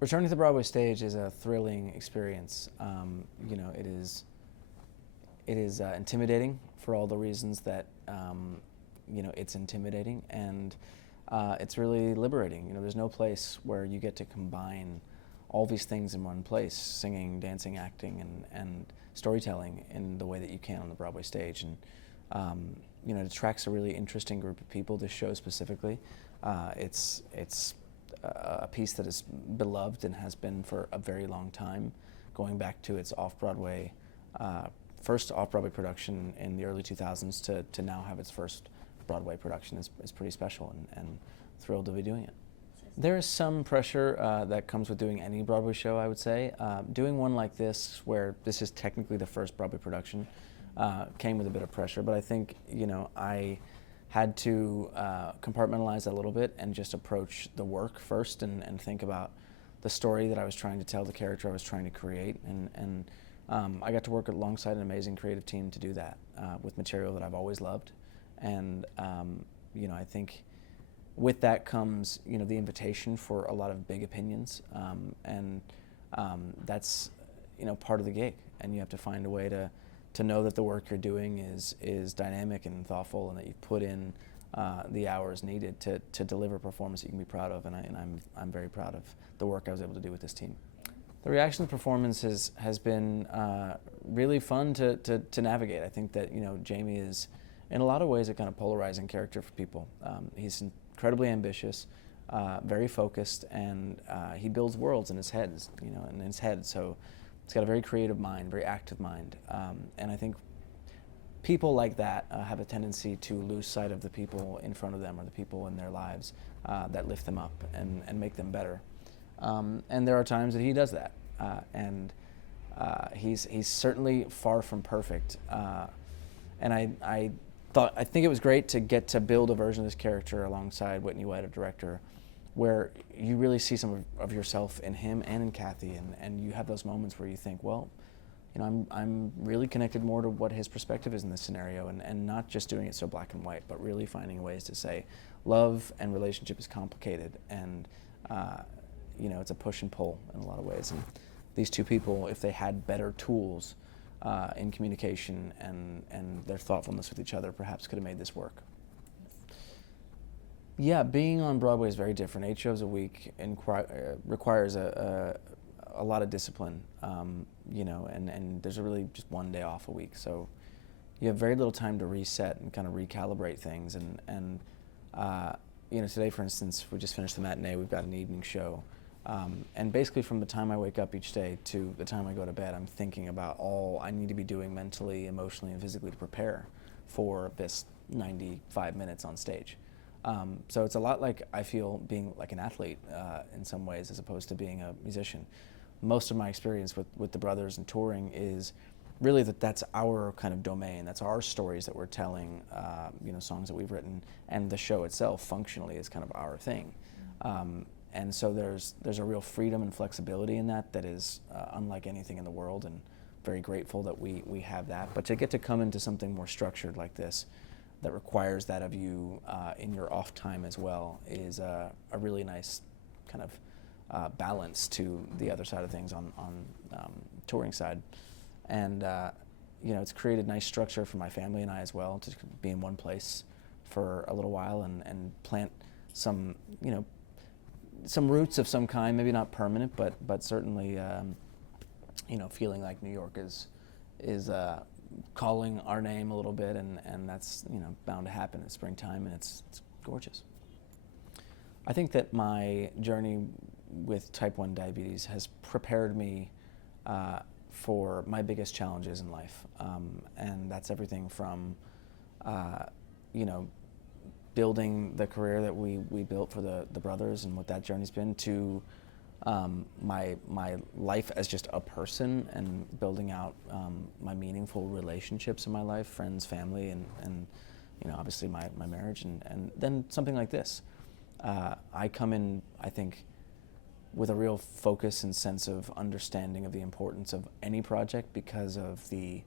Returning to the Broadway stage is a thrilling experience. It is intimidating for all the reasons that it's intimidating, and it's really liberating. There's no place where you get to combine all these things in one place: singing, dancing, acting, and storytelling in the way that you can on the Broadway stage. And it attracts a really interesting group of people. This show specifically, it's a piece that is beloved and has been for a very long time, going back to its off-Broadway, first off-Broadway production in the early 2000s to now have its first Broadway production is pretty special, and thrilled to be doing it. There is some pressure that comes with doing any Broadway show, I would say. Doing one like this, where this is technically the first Broadway production, came with a bit of pressure, but I think I had to compartmentalize that a little bit and just approach the work first and think about the story that I was trying to tell, the character I was trying to create, and I got to work alongside an amazing creative team to do that with material that I've always loved. And I think with that comes the invitation for a lot of big opinions, and that's part of the gig, and you have to find a way to know that the work you're doing is dynamic and thoughtful, and that you've put in the hours needed to deliver a performance that you can be proud of, and I'm very proud of the work I was able to do with this team. The reaction to the performance has been really fun to navigate. I think that Jamie is, in a lot of ways, a kind of polarizing character for people. He's incredibly ambitious, very focused, and he builds worlds in his head, so he's got a very creative mind, very active mind, and I think people like that have a tendency to lose sight of the people in front of them or the people in their lives that lift them up and make them better. And there are times that he does that, and he's certainly far from perfect. And I think it was great to get to build a version of this character alongside Whitney White, a director, where you really see some of yourself in him and in Kathy, and you have those moments where you think, well, I'm really connected more to what his perspective is in this scenario, and not just doing it so black and white, but really finding ways to say love and relationship is complicated, and it's a push and pull in a lot of ways. And these two people, if they had better tools in communication and their thoughtfulness with each other, perhaps could have made this work. Yeah, being on Broadway is very different. 8 shows a week requires a lot of discipline, and there's really just one day off a week. So you have very little time to reset and kind of recalibrate things. And today, for instance, we just finished the matinee. We've got an evening show. And basically from the time I wake up each day to the time I go to bed, I'm thinking about all I need to be doing mentally, emotionally, and physically to prepare for this 95 minutes on stage. So it's a lot like I feel being like an athlete in some ways, as opposed to being a musician. Most of my experience with the brothers and touring is really that's our kind of domain. That's our stories that we're telling, songs that we've written, and the show itself functionally is kind of our thing. And so there's a real freedom and flexibility in that is unlike anything in the world, and very grateful that we have that. But to get to come into something more structured like this, that requires that of you in your off time as well, is a really nice kind of balance to the other side of things on touring side. And it's created nice structure for my family and I as well, to be in one place for a little while and plant some roots of some kind, maybe not permanent, but certainly feeling like New York is calling our name a little bit, and that's bound to happen in springtime, and it's gorgeous. I think that my journey with type 1 diabetes has prepared me for my biggest challenges in life, and that's everything from building the career that we built for the brothers and what that journey's been, to my life as just a person, and building out my meaningful relationships in my life, friends, family, and obviously my marriage, and then something like this. I come in, I think, with a real focus and sense of understanding of the importance of any project, because of the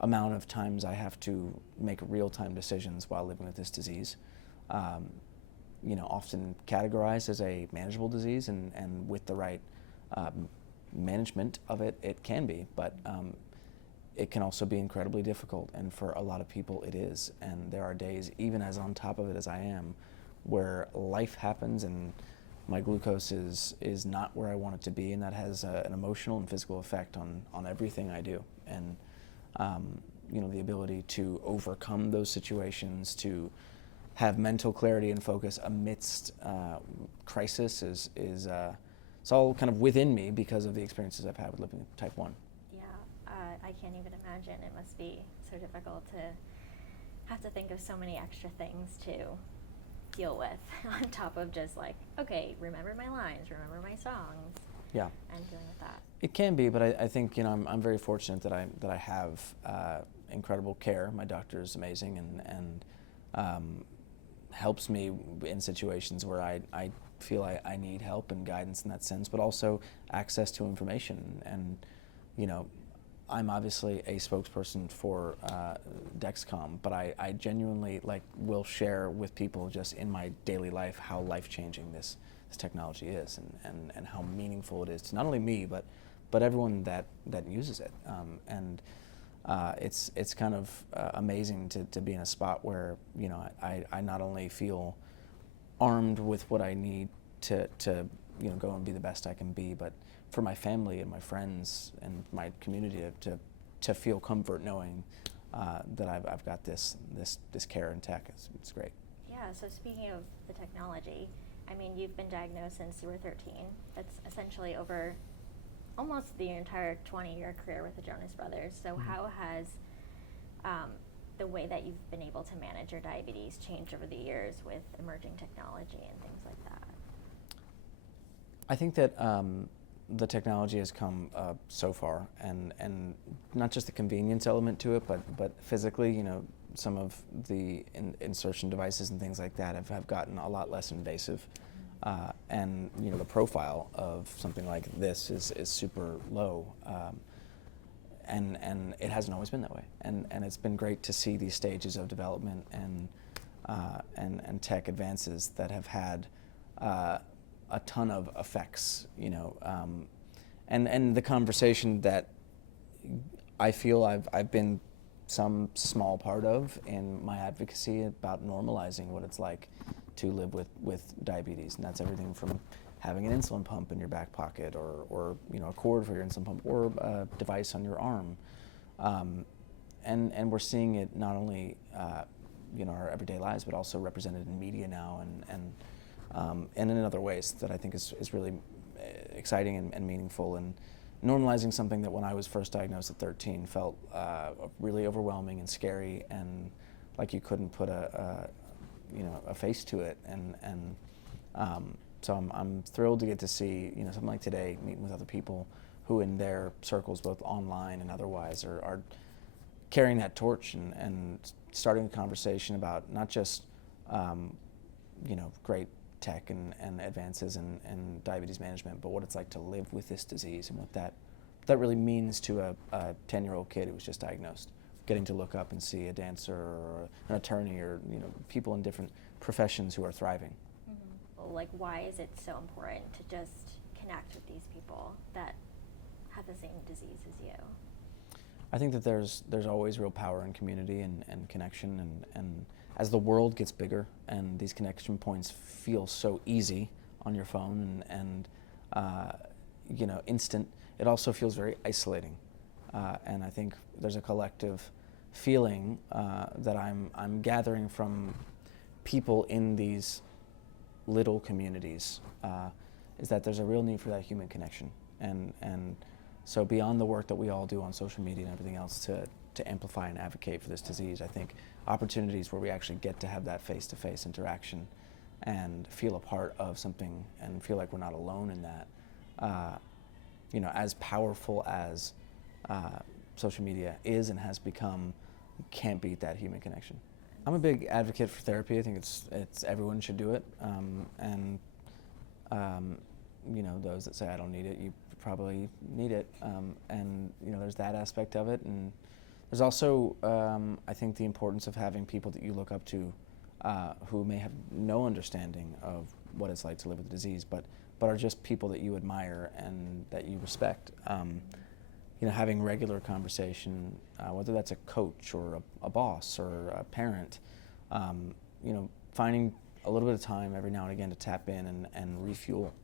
amount of times I have to make real-time decisions while living with this disease. Often categorized as a manageable disease, and with the right management of it, it can be, but it can also be incredibly difficult, and for a lot of people it is. And there are days, even as on top of it as I am, where life happens and my glucose is not where I want it to be, and that has an emotional and physical effect on everything I do. And the ability to overcome those situations, to have mental clarity and focus amidst crisis is it's all kind of within me because of the experiences I've had with living with type 1. Yeah, I can't even imagine. It must be so difficult to have to think of so many extra things to deal with on top of just like, okay, remember my lines, remember my songs. Yeah. And dealing with that. It can be, but I think I'm very fortunate that I have incredible care. My doctor is amazing and helps me in situations where I feel I need help and guidance in that sense, but also access to information. And I'm obviously a spokesperson for Dexcom, but I genuinely will share with people just in my daily life how life-changing this technology is, and how meaningful it is to not only me but everyone that uses it. It's kind of amazing to be in a spot where I not only feel armed with what I need to go and be the best I can be, but for my family and my friends and my community to feel comfort knowing that I've got this care and tech. It's great. Yeah. So speaking of the technology, I mean, you've been diagnosed since you were 13. That's essentially over almost the entire 20-year career with the Jonas Brothers. So how has the way that you've been able to manage your diabetes changed over the years with emerging technology and things like that? I think that the technology has come so far, and not just the convenience element to it, but physically, some of the insertion devices and things like that have gotten a lot less invasive. And the profile of something like this is super low, and it hasn't always been that way. And it's been great to see these stages of development and tech advances that have had a ton of effects. And the conversation that I feel I've been some small part of in my advocacy about normalizing what it's like to live with diabetes, and that's everything from having an insulin pump in your back pocket, or a cord for your insulin pump, or a device on your arm, and we're seeing it not only our everyday lives, but also represented in media now, and in other ways that I think is really exciting and meaningful, and normalizing something that when I was first diagnosed at 13 felt really overwhelming and scary, and like you couldn't put a face to it, and so I'm thrilled to get to see something like today, meeting with other people who in their circles, both online and otherwise, are carrying that torch and starting a conversation about not just great tech and advances in diabetes management, but what it's like to live with this disease, and what that really means to a 10-year-old kid who was just diagnosed. Getting to look up and see a dancer or an attorney, or people in different professions who are thriving. Mm-hmm. Well, why is it so important to just connect with these people that have the same disease as you? I think that there's always real power in community and connection, and as the world gets bigger and these connection points feel so easy on your phone and instant, it also feels very isolating. And I think there's a collective feeling that I'm gathering from people in these little communities, is that there's a real need for that human connection. And so beyond the work that we all do on social media and everything else to amplify and advocate for this disease, I think opportunities where we actually get to have that face-to-face interaction and feel a part of something and feel like we're not alone in that, as powerful as social media is and has become, can't beat that human connection. I'm a big advocate for therapy. I think it's everyone should do it, and those that say I don't need it, you probably need it, and there's that aspect of it, and there's also I think the importance of having people that you look up to who may have no understanding of what it's like to live with the disease, but but are just people that you admire and that you respect. Having regular conversation, whether that's a coach or a boss or a parent, finding a little bit of time every now and again to tap in and refuel.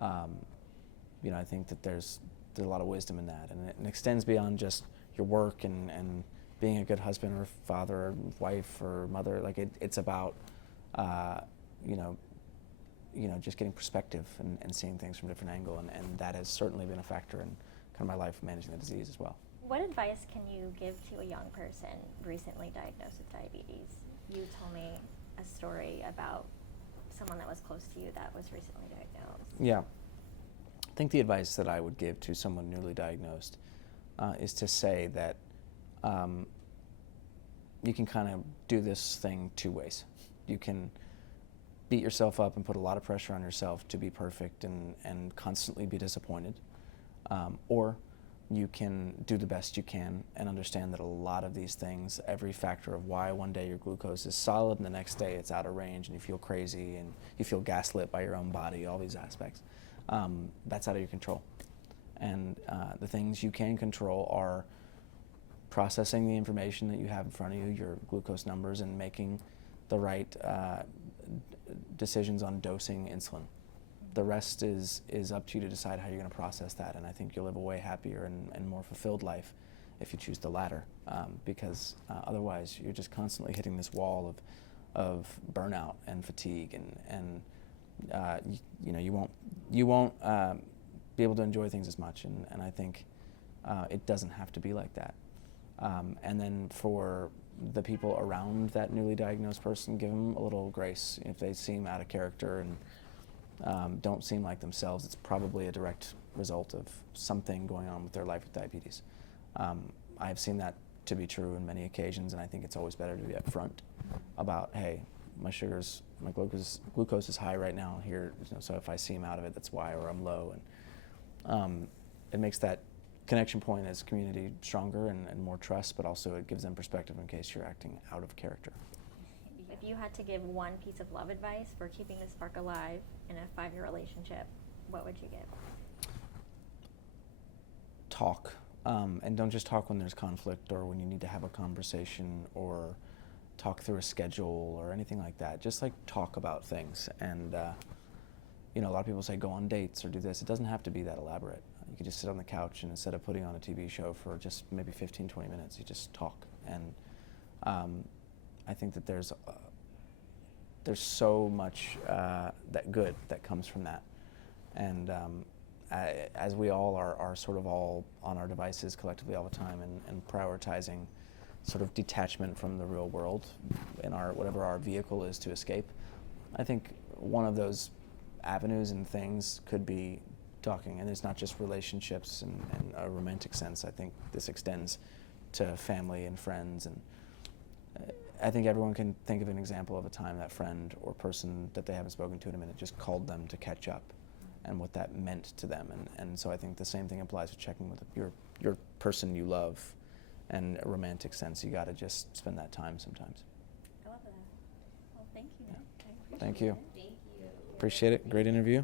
I think that there's a lot of wisdom in that, and it extends beyond just your work and being a good husband or father or wife or mother. Like it's about just getting perspective and seeing things from a different angle, and that has certainly been a factor in kind of my life managing the disease as well. What advice can you give to a young person recently diagnosed with diabetes? You told me a story about someone that was close to you that was recently diagnosed. Yeah. I think the advice that I would give to someone newly diagnosed is to say that you can kind of do this thing two ways. You can beat yourself up and put a lot of pressure on yourself to be perfect and constantly be disappointed. Or you can do the best you can and understand that a lot of these things, every factor of why one day your glucose is solid and the next day it's out of range and you feel crazy and you feel gaslit by your own body, all these aspects, that's out of your control. And the things you can control are processing the information that you have in front of you, your glucose numbers, and making the right decisions on dosing insulin. The rest is up to you to decide how you're going to process that, and I think you'll live a way happier and more fulfilled life if you choose the latter, because otherwise you're just constantly hitting this wall of burnout and fatigue, and you won't be able to enjoy things as much, and I think it doesn't have to be like that. And then for the people around that newly diagnosed person, give them a little grace. If they seem out of character and don't seem like themselves, it's probably a direct result of something going on with their life with diabetes. I have seen that to be true on many occasions, and I think it's always better to be upfront about, hey, my glucose is high right now here, so if I seem out of it, that's why, or I'm low. And it makes that connection point as community stronger and more trust, but also it gives them perspective in case you're acting out of character. If you had to give one piece of love advice for keeping the spark alive in a 5-year relationship, what would you give? Talk, and don't just talk when there's conflict or when you need to have a conversation or talk through a schedule or anything like that. Just like talk about things, and a lot of people say go on dates or do this. It doesn't have to be that elaborate. You could just sit on the couch, and instead of putting on a TV show for just maybe 15, 20 minutes, you just talk. And I think that there's so much that good that comes from that. And as we all are sort of all on our devices collectively all the time and prioritizing sort of detachment from the real world in whatever our vehicle is to escape, I think one of those avenues and things could be talking. And it's not just relationships in a romantic sense. I think this extends to family and friends, and I think everyone can think of an example of a time that friend or person that they haven't spoken to in a minute just called them to catch up and what that meant to them. And so I think the same thing applies to checking with your person you love in a romantic sense. You got to just spend that time sometimes. I love that. Well, thank you, Nick. Thank you. Thank you. Appreciate it. Great interview.